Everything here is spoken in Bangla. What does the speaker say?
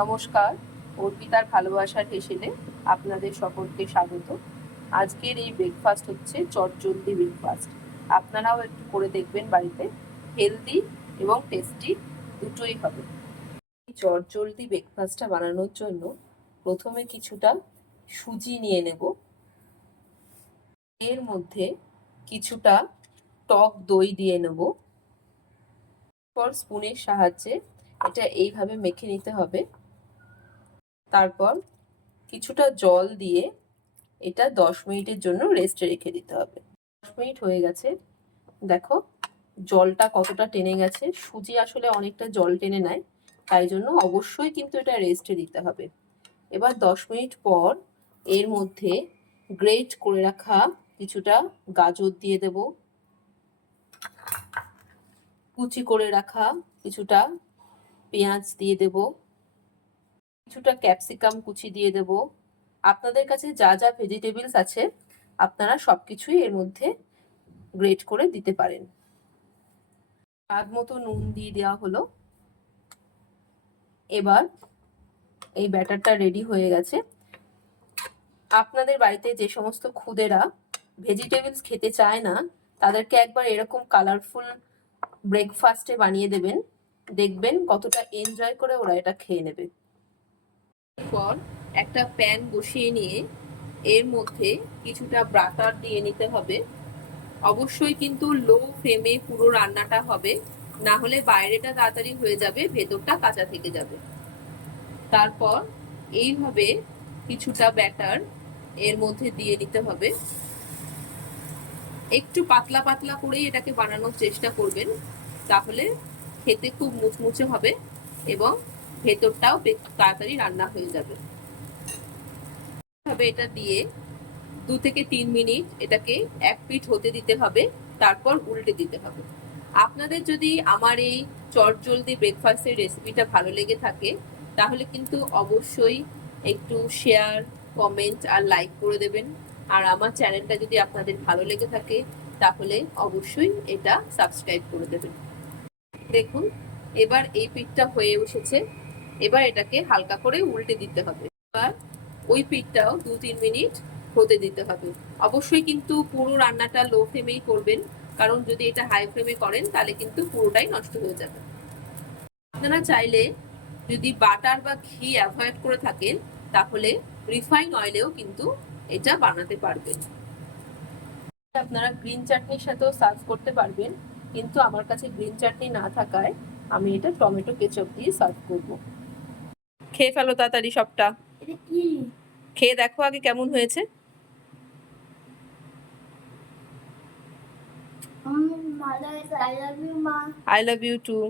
নমস্কার, অর্পিতার ভালোবাসার হেসেলে আপনাদের সকলকে স্বাগত। আজকের এই ব্রেকফাস্ট হচ্ছে চটজলদি ব্রেকফাস্ট। আপনারাও একটু করে দেখবেন বাড়িতে, হেলদি এবং টেস্টি দুটোই হবে। এই চটজলদি ব্রেকফাস্টটা বানানোর জন্য প্রথমে কিছুটা সুজি নিয়ে নেব, এর মধ্যে কিছুটা টক দই দিয়ে নেব। পর স্পুনের সাহায্যে এটা এইভাবে মেখে নিতে হবে। তারপর কিছুটা জল দিয়ে এটা 10 মিনিটের জন্য রেস্টে রেখে দিতে হবে। 10 মিনিট হয়ে গেছে, দেখো জলটা কতটা টেনে গেছে। সুজি আসলে অনেকটা জল টেনে নেয়, তাই জন্য অবশ্যই কিন্তু এটা রেস্টে দিতে হবে। এবার 10 মিনিট পর এর মধ্যে গ্রেট করে রাখা কিছুটা গাজর দিয়ে দেব, কুচি করে রাখা কিছুটা পেঁয়াজ দিয়ে দেব, কিছুটা ক্যাপসিকাম কুচি দিয়ে দেব। আপনাদের কাছে যা যা ভেজিটেবলস আছে আপনারা সবকিছুই এর মধ্যে গ্রেট করে দিতে পারেন। স্বাদ মতো নুন দিয়ে দেওয়া হলো। এবার এই ব্যাটারটা রেডি হয়ে গেছে। আপনাদের বাড়িতে যে সমস্ত খুদেরা ভেজিটেবলস খেতে চায় না, তাদেরকে একবার এরকম কালারফুল ব্রেকফাস্টে বানিয়ে দেবেন, দেখবেন কতটা এনজয় করে ওরা এটা খেয়ে নেবে। এরপর একটা প্যান বসিয়ে নিয়ে এর মধ্যে কিছুটা বাটার দিয়ে নিতে হবে। অবশ্যই কিন্তু লো ফ্লেমে পুরো রান্নাটা হবে, না হলে বাইরেটা তাড়াতাড়ি হয়ে যাবে, ভেতরটা কাঁচা থেকে যাবে। তারপর এইভাবে কিছুটা ব্যাটার এর মধ্যে দিয়ে নিতে হবে। একটু পাতলা পাতলা করেই এটাকে বানানোর চেষ্টা করবেন, তাহলে খেতে খুব মুচমুচে হবে এবং ভেতরটাও তাড়াতাড়ি রান্না হয়ে যাবে। এটা দিয়ে 2 থেকে 3 মিনিট এটাকে এক পিঠ হতে দিতে হবে, তারপর উল্টে দিতে হবে। আপনাদের যদি আমার এই চটজলদি ব্রেকফাস্টের রেসিপিটা ভালো লেগে থাকে, তাহলে কিন্তু অবশ্যই একটু শেয়ার, কমেন্ট আর লাইক করে দেবেন। আর আমার চ্যানেলটা যদি আপনাদের ভালো লেগে থাকে, তাহলে অবশ্যই এটা সাবস্ক্রাইব করে দেবেন। দেখুন এবার এই পিঠটা হয়ে এসেছে। এবার এটাকে হালকা করে উল্টে দিতে হবে। এবার ওই পিঠটাও 2-3 মিনিট হতে দিতে হবে। অবশ্যই কিন্তু পুরো রান্নাটা লো ফ্লেমেই করবেন, কারণ যদি এটা হাই ফ্লেমে করেন তাহলে কিন্তু পুরোটাই নষ্ট হয়ে যাবে। আপনারা চাইলে যদি বাটার বা ঘি অ্যাভয়েড করে থাকেন, তাহলে রিফাইন অয়েলেও কিন্তু এটা বানাতে পারবেন। আপনারা গ্রিন চাটনির সাথেও সার্ভ করতে পারবেন, কিন্তু আমার কাছে গ্রিন চাটনি না থাকায় আমি এটা টমেটো কেচাপ দিয়ে সার্ভ করব। খেয়ে ফেলো তাড়াতাড়ি সবটা। খেয়ে দেখো আগে কেমন হয়েছে। I love you, Ma. I love you too.